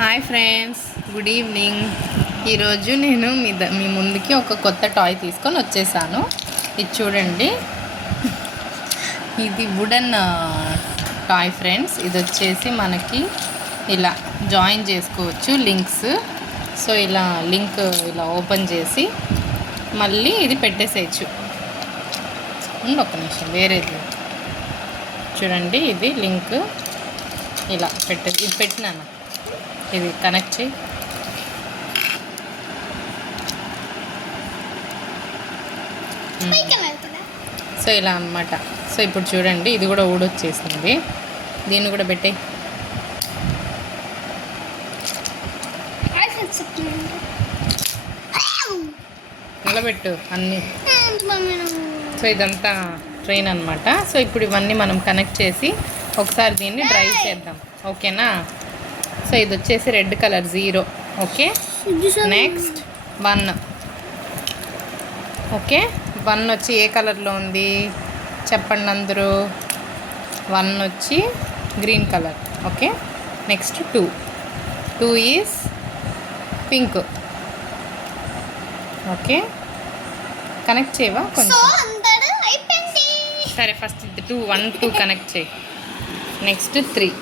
Hi friends, good evening. ఈరోజు నేను మీ ముందుకి ఒక కొత్త టాయ్ తీసుకొని వచ్చేసాను. ఇది చూడండి, ఇది వుడెన్ టాయ్ ఫ్రెండ్స్. ఇది వచ్చేసి మనకి ఇలా జాయిన్ చేసుకోవచ్చు లింక్స్. సో ఇలా లింక్ ఇలా ఓపెన్ చేసి మళ్ళీ ఇది పెట్టేసేయచ్చు. ఒక్క నిమిషం, వేరేది చూడండి. ఇది లింక్ ఇలా ఇది పెట్టినాను. ఇది కనెక్ట్ చేయి. సో ఇలా అన్నమాట. సో ఇప్పుడు చూడండి, ఇది కూడా ఊడొచ్చేసింది. దీన్ని కూడా పెట్టే. నిలబెట్టు అన్నీ. సో ఇదంతా ట్రైన్ అనమాట. సో ఇప్పుడు ఇవన్నీ మనం కనెక్ట్ చేసి ఒకసారి దీన్ని డ్రైవ్ చేద్దాం, ఓకేనా? సో ఇది వచ్చేసి red colour 0, okay. Next 1, okay. 1 వచ్చి ఏ కలర్లో ఉంది చెప్పండి అందరూ. 1 వచ్చి green colour, okay. Next 2 is pink, okay. Connect చేయవా కొంచెం? సరే, ఫస్ట్ ఇది 1, 2 కనెక్ట్ చేయి. నెక్స్ట్ 3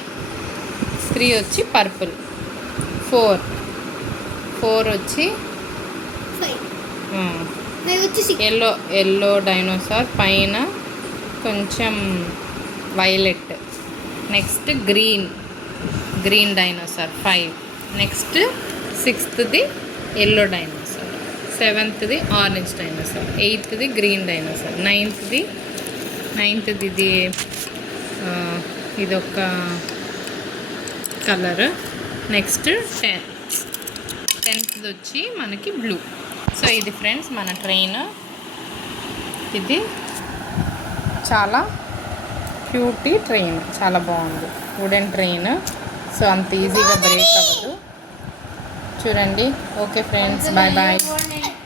వచ్చి పర్పుల్. 4 వచ్చి ఎల్లో డైనోసార్, పైన కొంచెం violet. Next green dinosaur 5. Next 6th yellow dinosaur, 7th orange dinosaur, 8th green dinosaur, 9th ఇదొక కలర్. నెక్స్ట్ 10th వచ్చి మనకి బ్లూ. సో ఇది ఫ్రెండ్స్ మన ట్రైన్. ఇది చాలా క్యూటీ ట్రైన్, చాలా బాగుంది, వుడెన్ ట్రైన్. సో అంత ఈజీగా బ్రేక్ అవ్వదు. చూడండి. Okay friends, bye bye.